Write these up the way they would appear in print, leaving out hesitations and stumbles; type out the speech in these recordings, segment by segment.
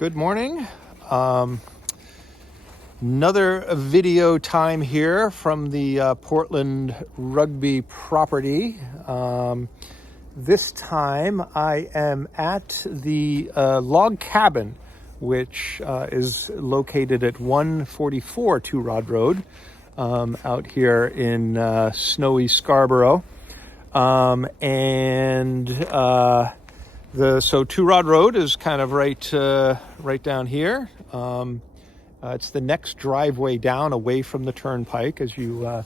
Good morning. Another video time here from the Portland Rugby property. This time I am at the log cabin, which is located at 144 Two Rod Road out here in snowy Scarborough. So Two Rod Road is kind of right down here. It's the next driveway down away from the turnpike as you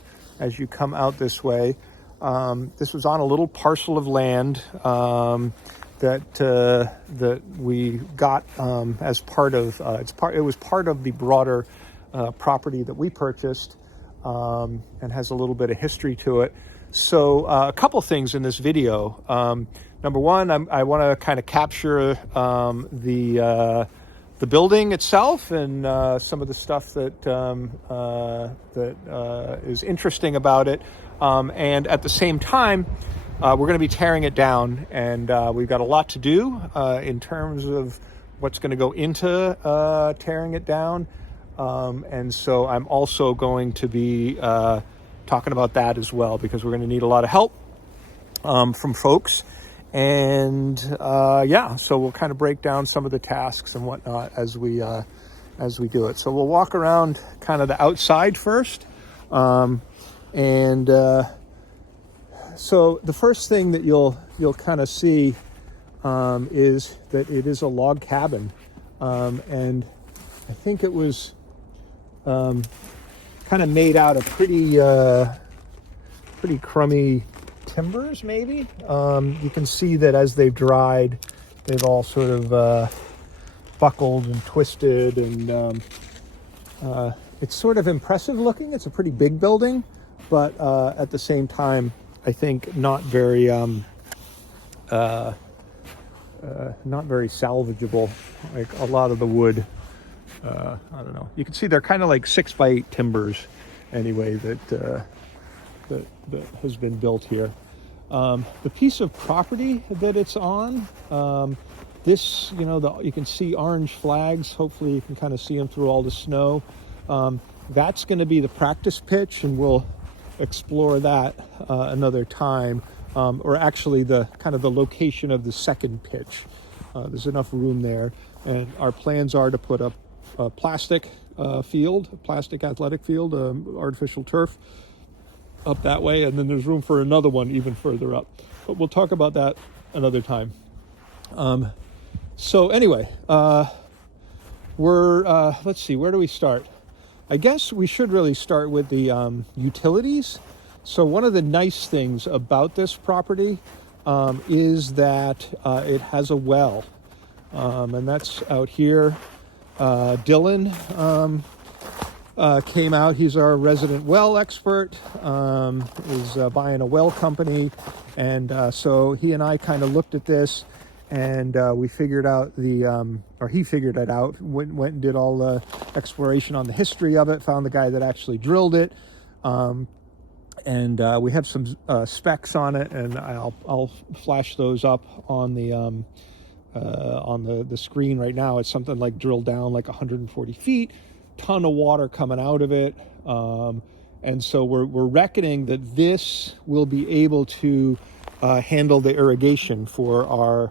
come out this way. This was on a little parcel of land that we got as part of it was part of the broader property that we purchased, and has a little bit of history to it. So a couple things in this video. Number one, I want to kind of capture the building itself and some of the stuff that is interesting about it. And at the same time, we're going to be tearing it down, and we've got a lot to do in terms of what's going to go into tearing it down. And so I'm also going to be talking about that as well, because we're going to need a lot of help from folks. And so we'll kind of break down some of the tasks and whatnot as we do it. So we'll walk around kind of the outside first. So the first thing that you'll kind of see is that it is a log cabin, and I think it was kind of made out of pretty crummy timbers, maybe. You can see that as they've dried, they've all sort of buckled and twisted, and it's sort of impressive looking. It's a pretty big building, but at the same time, I think not very salvageable. Like a lot of the wood, I don't know. You can see they're kind of like 6x8 timbers, anyway, that has been built here. The piece of property that it's on, this, you can see orange flags. Hopefully you can kind of see them through all the snow. That's going to be the practice pitch, and we'll explore that another time, or actually the kind of the location of the second pitch. There's enough room there, and our plans are to put up a plastic athletic field, artificial turf up that way, and then there's room for another one even further up, but we'll talk about that another time. So anyway, let's see, where do we start? I guess we should really start with the utilities. So one of the nice things about this property is that it has a well, and that's out here. Dylan came out. He's our resident well expert, is buying a well company, and so he and I kind of looked at this, and we figured out he figured it out, went and did all the exploration on the history of it, found the guy that actually drilled it, and we have some specs on it, and I'll flash those up on the screen right now. It's something like drilled down like 140 feet, ton of water coming out of it, and so we're reckoning that this will be able to handle the irrigation for our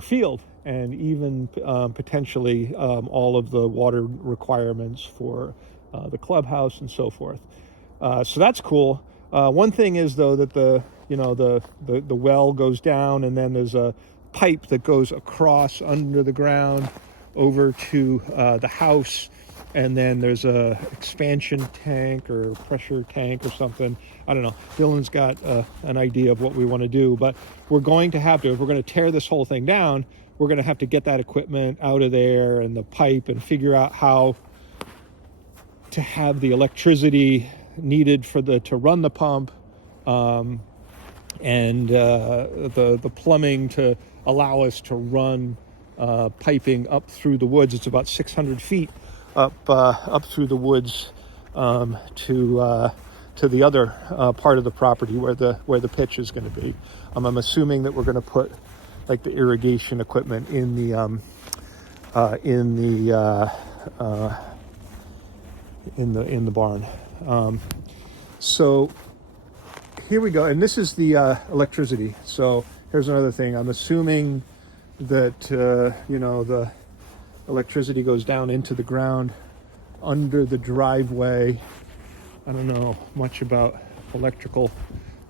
field, and even potentially all of the water requirements for the clubhouse and so forth. So that's cool. One thing is, though, that the well goes down, and then there's a pipe that goes across under the ground over to the house, and then there's a expansion tank or pressure tank or something. I don't know. Dylan's got an idea of what we want to do, but we're going to have to, if we're going to tear this whole thing down, we're going to have to get that equipment out of there and the pipe, and figure out how to have the electricity needed to run the pump, and the plumbing to allow us to run piping up through the woods. It's about 600 feet up through the woods to the other part of the property where the pitch is going to be. I'm assuming that we're going to put like the irrigation equipment in the in the barn. So here we go, and this is the electricity. So here's another thing. I'm assuming that the electricity goes down into the ground under the driveway. I don't know much about electrical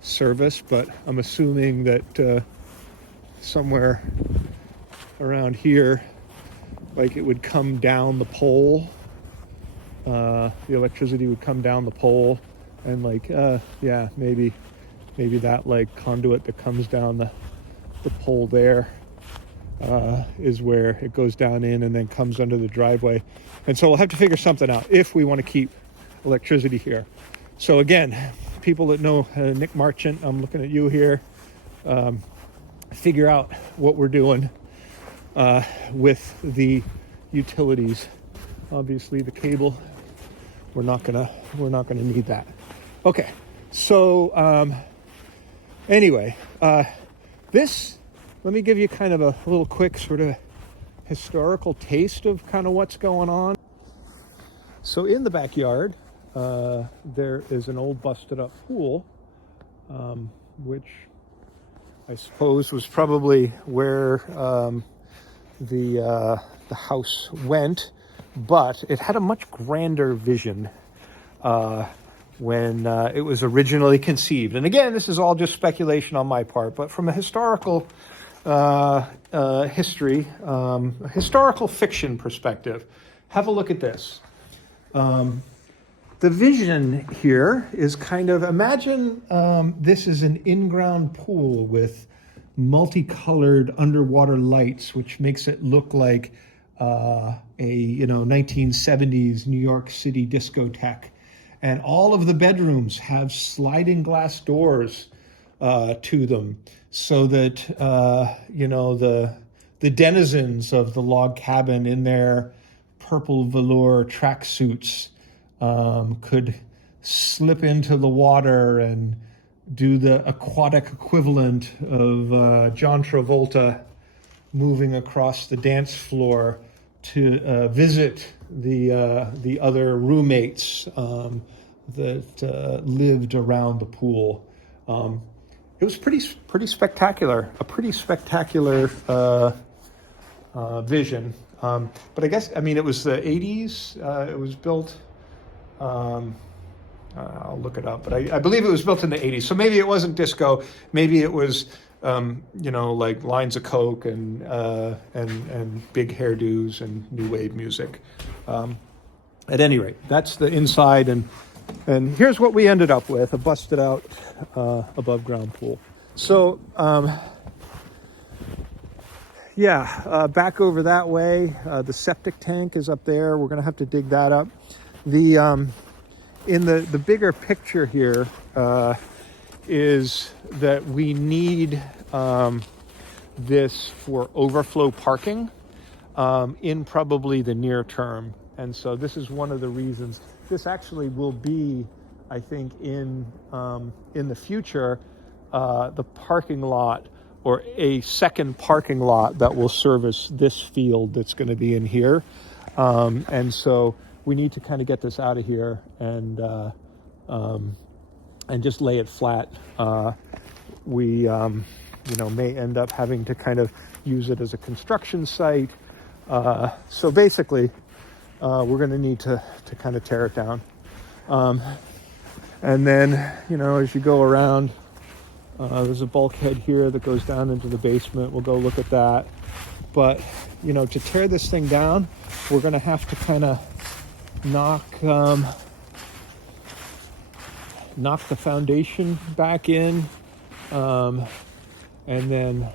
service, but I'm assuming that somewhere around here, like, it would come down the pole. The electricity would come down the pole, and maybe that like conduit that comes down the pole there is where it goes down in and then comes under the driveway. And so we'll have to figure something out if we want to keep electricity here. So again, people that know Nick Marchant, I'm looking at you here, figure out what we're doing with the utilities. Obviously the cable, we're not gonna need that. Okay, so anyway, let me give you kind of a little quick sort of historical taste of kind of what's going on. So in the backyard, there is an old busted up pool, which I suppose was probably where the house went, but it had a much grander vision when it was originally conceived. And again, this is all just speculation on my part, but from a historical historical fiction perspective, have a look at this. The vision here is kind of, imagine this is an in-ground pool with multicolored underwater lights, which makes it look like a 1970s New York City discotheque. And all of the bedrooms have sliding glass doors to them, so that the denizens of the log cabin in their purple velour tracksuits could slip into the water and do the aquatic equivalent of John Travolta moving across the dance floor to visit the other roommates that lived around the pool. It was pretty spectacular, a pretty spectacular vision. But I guess, it was the 80s. It was built, I'll look it up, but I believe it was built in the 80s. So maybe it wasn't disco. Maybe it was, like lines of coke and big hairdos and new wave music. At any rate, that's the inside, and here's what we ended up with: a busted out above ground pool. So back over that way, the septic tank is up there. We're going to have to dig that up. In the bigger picture here is that we need this for overflow parking in probably the near term. And so this is one of the reasons. This actually will be, I think, in the future, the parking lot, or a second parking lot that will service this field that's going to be in here. And so we need to kind of get this out of here and just lay it flat. We may end up having to kind of use it as a construction site. So basically, we're going to need to kind of tear it down. And then, as you go around, there's a bulkhead here that goes down into the basement. We'll go look at that. But, to tear this thing down, we're going to have to kind of knock the foundation back in, and then,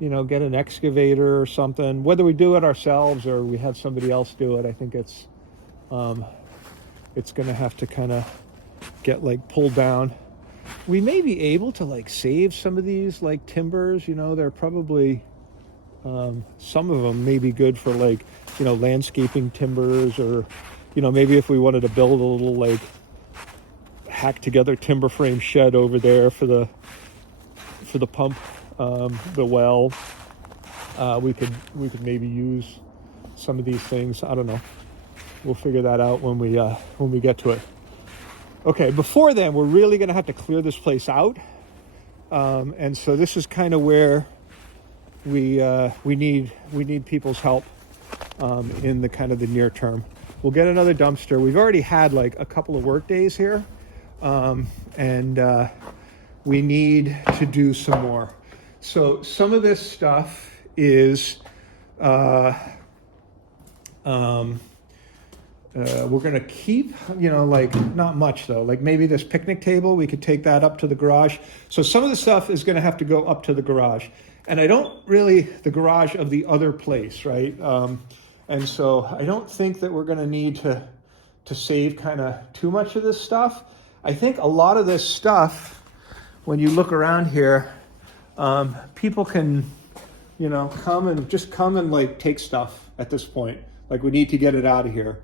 get an excavator or something. Whether we do it ourselves or we have somebody else do it, I think it's going to have to kind of get pulled down. We may be able to save some of these timbers. They're probably some of them may be good for landscaping timbers, or maybe if we wanted to build a little hack together timber frame shed over there for the pump, the well, we could maybe use some of these things. I don't know. We'll figure that out when we get to it. Okay, before then, we're really going to have to clear this place out. And so this is kind of where we need people's help in the kind of the near term. We'll get another dumpster. We've already had like a couple of work days here, and we need to do some more. So some of this stuff is we're going to keep, like not much though. Like maybe this picnic table, we could take that up to the garage. So some of the stuff is going to have to go up to the garage. And the garage of the other place, right? And so I don't think that we're going to need to save kind of too much of this stuff. I think a lot of this stuff, when you look around here, people can, come and like take stuff at this point. Like we need to get it out of here.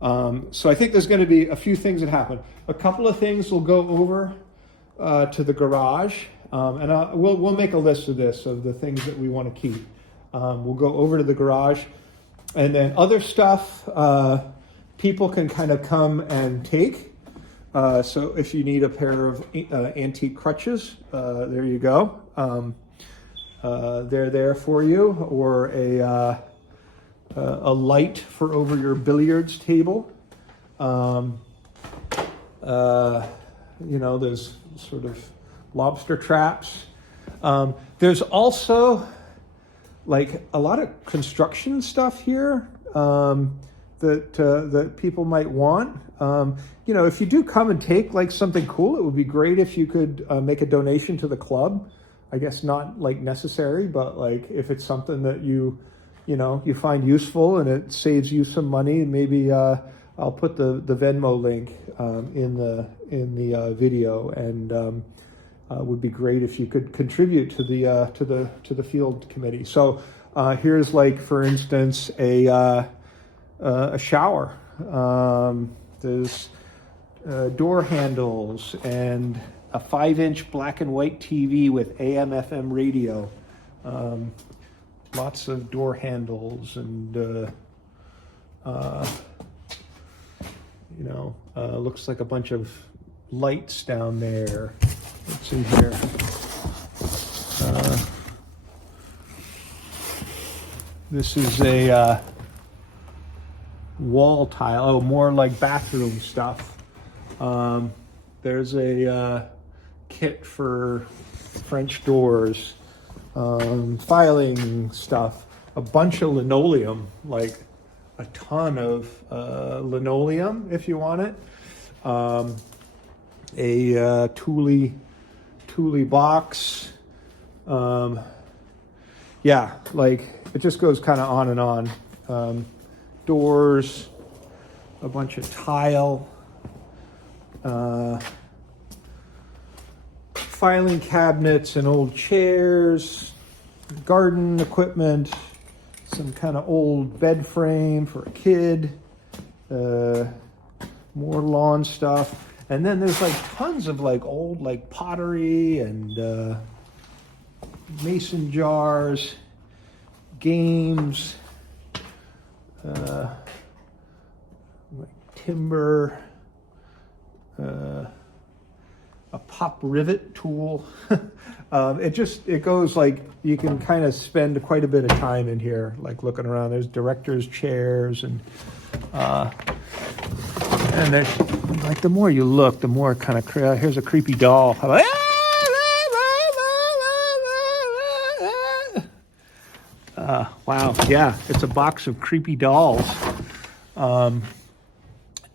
So I think there's going to be a few things that happen. A couple of things will go over to the garage, and we'll make a list of the things that we want to keep. We'll go over to the garage, and then other stuff people can kind of come and take. So if you need a pair of antique crutches, there you go. They're there for you, or a light for over your billiards table. There's sort of lobster traps. There's also like a lot of construction stuff here that people might want. If you do come and take like something cool, it would be great if you could make a donation to the club. I guess not like necessary, but like if it's something that you find useful and it saves you some money, maybe I'll put the Venmo link in the video, and would be great if you could contribute to the field committee. So here's like, for instance, a shower. There's door handles and a 5-inch black and white TV with AM/FM radio. Lots of door handles and, looks like a bunch of lights down there. Let's see here. This is a wall tile. Oh, more like bathroom stuff. There's a kit for French doors. Filing stuff, a bunch of linoleum, like a ton of linoleum if you want it. A Thule box. Like it just goes kind of on and on. Doors, a bunch of tile. Filing cabinets and old chairs, garden equipment, some kind of old bed frame for a kid, more lawn stuff. And then there's like tons of like old like pottery and mason jars, games, like timber, a pop rivet tool. It goes like, you can kind of spend quite a bit of time in here, like looking around. There's directors' chairs and then like the more you look, the more kind of here's a creepy doll. Wow, yeah, it's a box of creepy dolls.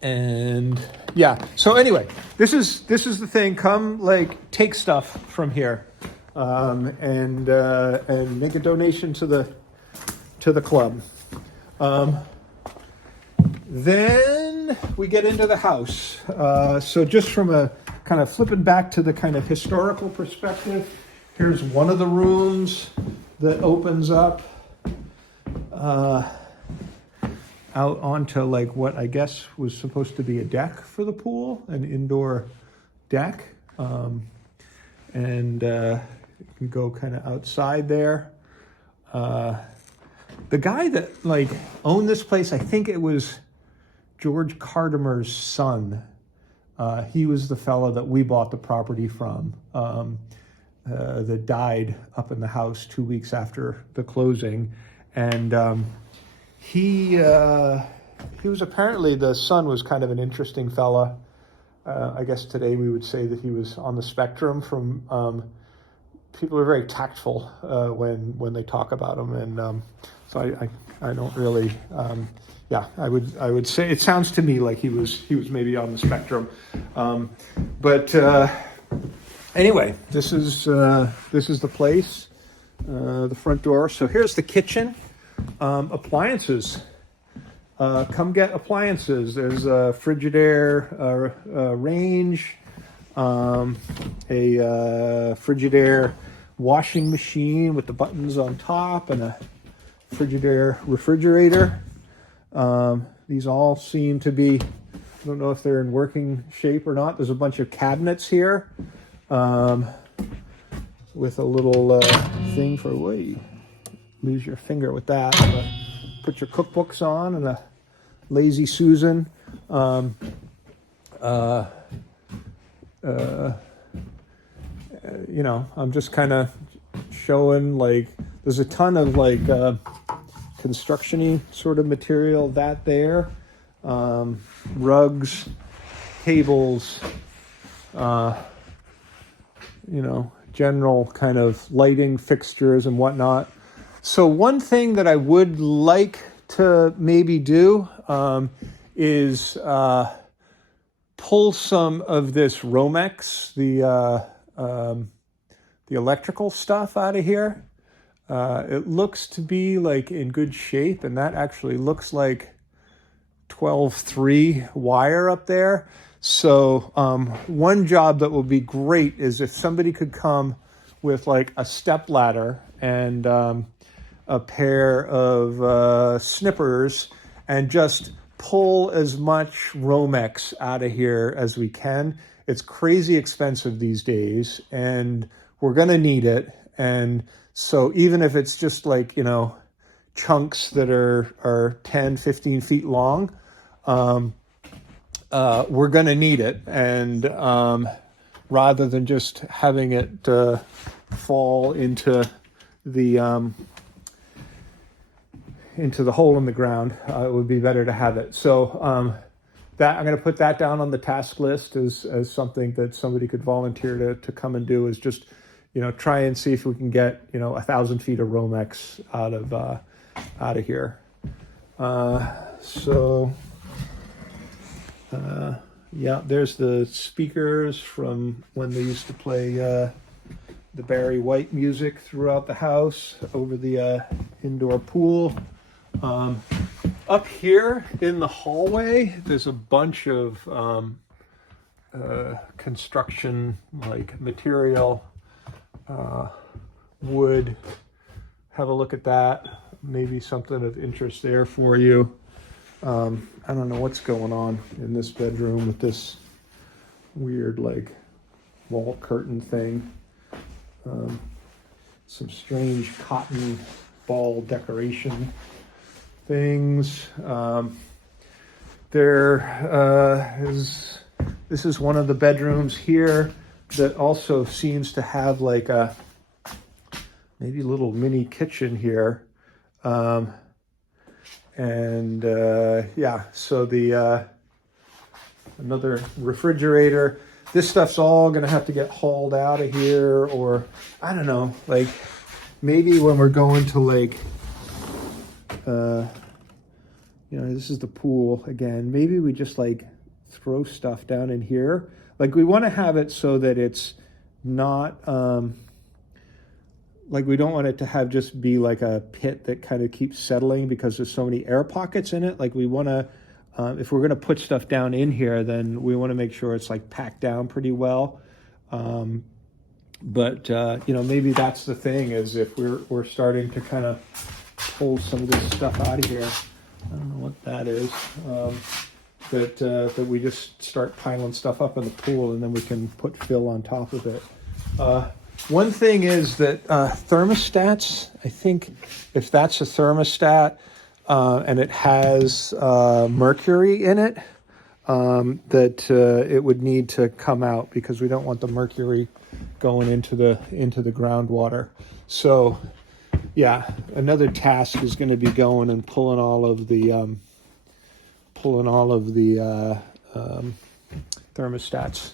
And yeah, so anyway, this is the thing. Come like take stuff from here, and make a donation to the club. Then we get into the house. So just from a kind of flipping back to the kind of historical perspective, here's one of the rooms that opens up out onto like what I guess was supposed to be a deck for the pool, an indoor deck. And you can go kind of outside there. The the guy that like owned this place, I think it was George Cartimer's son. He was the fellow that we bought the property from, that died up in the house 2 weeks after the closing. And he was apparently, the son was kind of an interesting fella. I guess today we would say that he was on the spectrum from, people are very tactful when they talk about him. And so I don't really, I would say it sounds to me like he was maybe on the spectrum. But anyway, this is the place, the front door. So here's the kitchen. Appliances. Come get appliances. There's a Frigidaire range, a Frigidaire washing machine with the buttons on top, and a Frigidaire refrigerator. These all seem to be, I don't know if they're in working shape or not. There's a bunch of cabinets here with a little thing for, lose your finger with that. Put your cookbooks on, and a Lazy Susan. I'm just kind of showing, like, there's a ton of like construction-y sort of material there. Rugs, tables, general kind of lighting fixtures and whatnot. So one thing that I would like to maybe do is pull some of this Romex, the electrical stuff, out of here. It looks to be like in good shape, and that actually looks like 12-3 wire up there. So one job that would be great is if somebody could come with like a step ladder and a pair of snippers and just pull as much Romex out of here as we can. It's crazy expensive these days, and we're going to need it. And so even if it's just like, chunks that are 10, 15 feet long, we're going to need it. And rather than just having it fall into the hole in the ground, it would be better to have it. So that I'm going to put that down on the task list as something that somebody could volunteer to come and do, is just, try and see if we can get, 1,000 feet of Romex out of here. There's the speakers from when they used to play the Barry White music throughout the house over the indoor pool. Up here in the hallway, there's a bunch of construction like material, wood. Have a look at that. Maybe something of interest there for you. I don't know what's going on in this bedroom with this weird like wall curtain thing. Some strange cotton ball decoration things. This is one of the bedrooms here that also seems to have like a maybe little mini kitchen here. So another refrigerator. This stuff's all going to have to get hauled out of here, or I don't know, like maybe when we're going to like, this is the pool again. Maybe we just like throw stuff down in here. Like we want to have it so that it's not, like we don't want it to have just be like a pit that kind of keeps settling because there's so many air pockets in it. Like we want to, if we're going to put stuff down in here, then we want to make sure it's like packed down pretty well. Maybe that's the thing, is if we're starting to kind of pull some of this stuff out of here. I don't know what that is. That we just start piling stuff up in the pool, and then we can put fill on top of it. One thing is that thermostats, I think if that's a thermostat and it has mercury in it, that it would need to come out because we don't want the mercury going into the groundwater. So, yeah, another task is going to be going and pulling all of the thermostats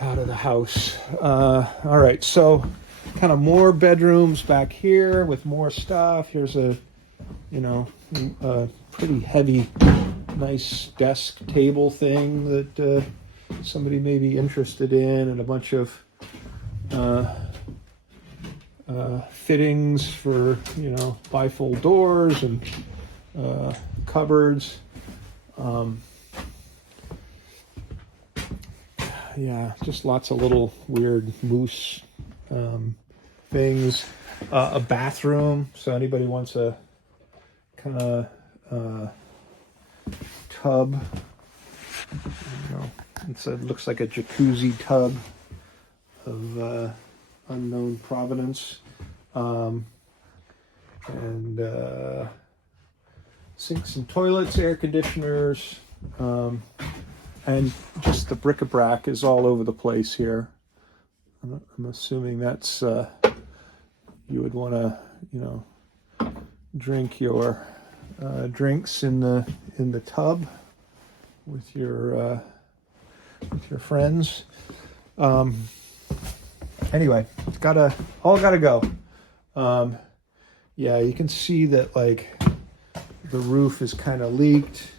out of the house. All right, so kind of more bedrooms back here with more stuff. Here's a pretty heavy, nice desk table thing that somebody may be interested in, and a bunch of fittings for bifold doors and cupboards. Yeah, just lots of little weird moose things. A bathroom, so anybody wants a kind of tub. It looks like a jacuzzi tub of unknown provenance. And sinks and toilets, air conditioners, and just the bric-a-brac is all over the place here. I'm assuming that's you would want to drink your drinks in the tub with your friends. Anyway, all gotta go. Yeah, you can see that like the roof is kind of leaked,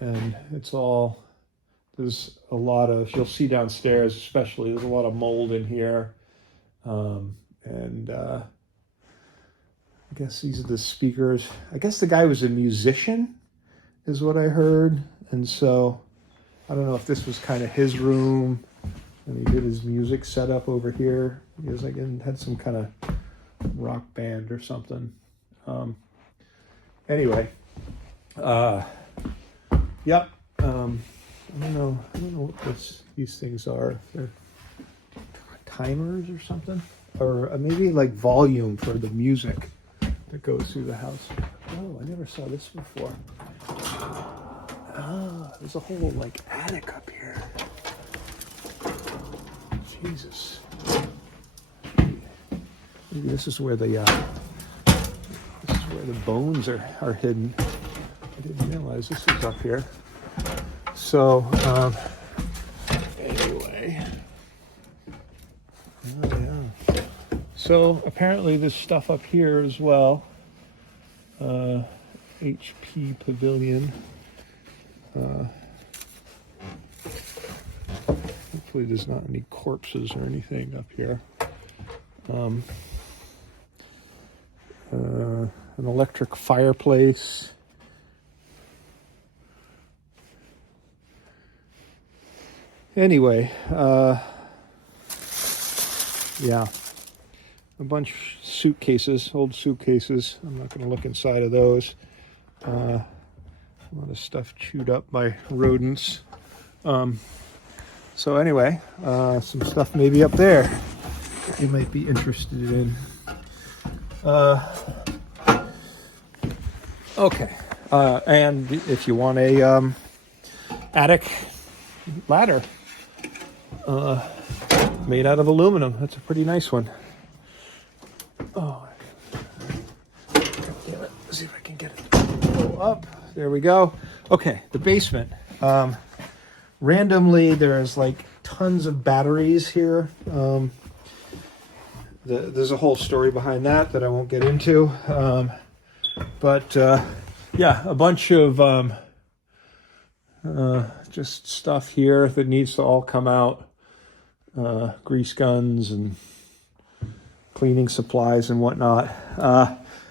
and there's a lot of, you'll see downstairs especially, there's a lot of mold in here. And I guess these are the speakers. I guess the guy was a musician is what I heard. And so I don't know if this was kind of his room and he did his music setup over here. He was had some kind of rock band or something. Anyway, yep. I don't know what these things are. If they're timers or something, or maybe like volume for the music that goes through the house. Oh, I never saw this before. There's a whole like attic up here. Jesus. Maybe this is where the bones are hidden. I didn't realize this was up here. So anyway, oh yeah. So apparently there's stuff up here as well. HP Pavilion. Hopefully there's not any corpses or anything up here. An electric fireplace. Anyway, yeah, a bunch of suitcases, old suitcases. I'm not going to look inside of those. A lot of stuff chewed up by rodents. So anyway, some stuff maybe up there that you might be interested in. Okay, and if you want a attic ladder made out of aluminum, that's a pretty nice one. Oh, damn it. Let's see if I can get it to go up. There we go. Okay, the basement. Randomly, there's like tons of batteries here. There's a whole story behind that I won't get into. But yeah, a bunch of just stuff here that needs to all come out. Grease guns and cleaning supplies and whatnot.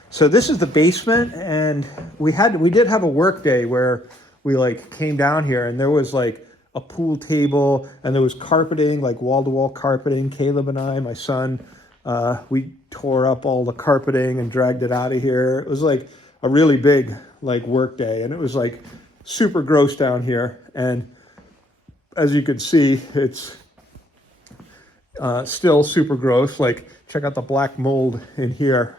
So this is the basement, and we did have a work day where we like came down here and there was like a pool table and there was carpeting, like wall-to-wall carpeting. Caleb and I, my son, we tore up all the carpeting and dragged it out of here. It was like a really big like work day, and it was like super gross down here. And as you can see, Still super gross. Like, check out the black mold in here.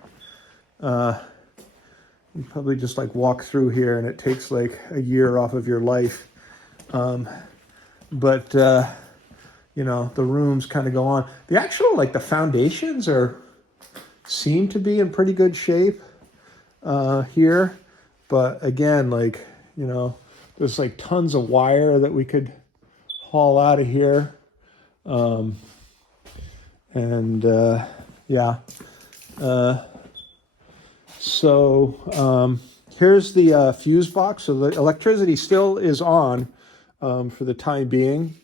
You probably just like walk through here and it takes like a year off of your life. But you know, the rooms kind of go on. The actual, like, the foundations seem to be in pretty good shape here. But again, like, you know, there's like tons of wire that we could haul out of here. Yeah. So here's the fuse box. So the electricity still is on for the time being.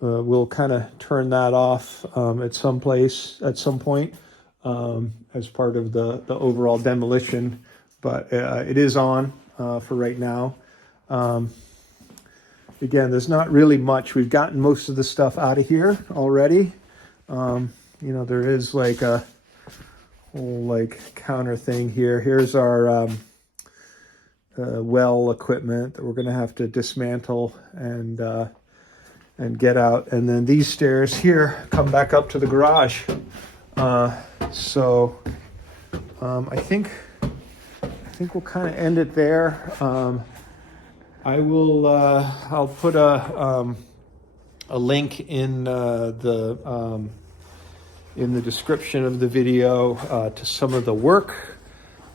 We'll kind of turn that off at some point as part of the overall demolition. But it is on for right now. Again, there's not really much. We've gotten most of the stuff out of here already. You know, there is like a whole like counter thing here. Here's our well equipment that we're going to have to dismantle and get out. And then these stairs here come back up to the garage. So I think we'll kind of end it there. I'll put a link in the description of the video to some of the work,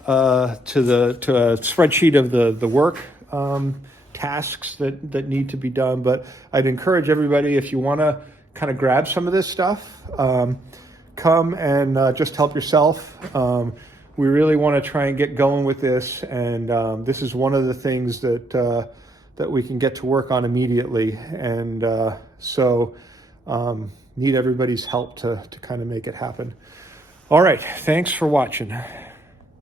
to a spreadsheet of the work tasks that need to be done. But I'd encourage everybody, if you want to kind of grab some of this stuff, come and just help yourself. We really want to try and get going with this, and this is one of the things that we can get to work on immediately. And so need everybody's help to kind of make it happen. All right, thanks for watching.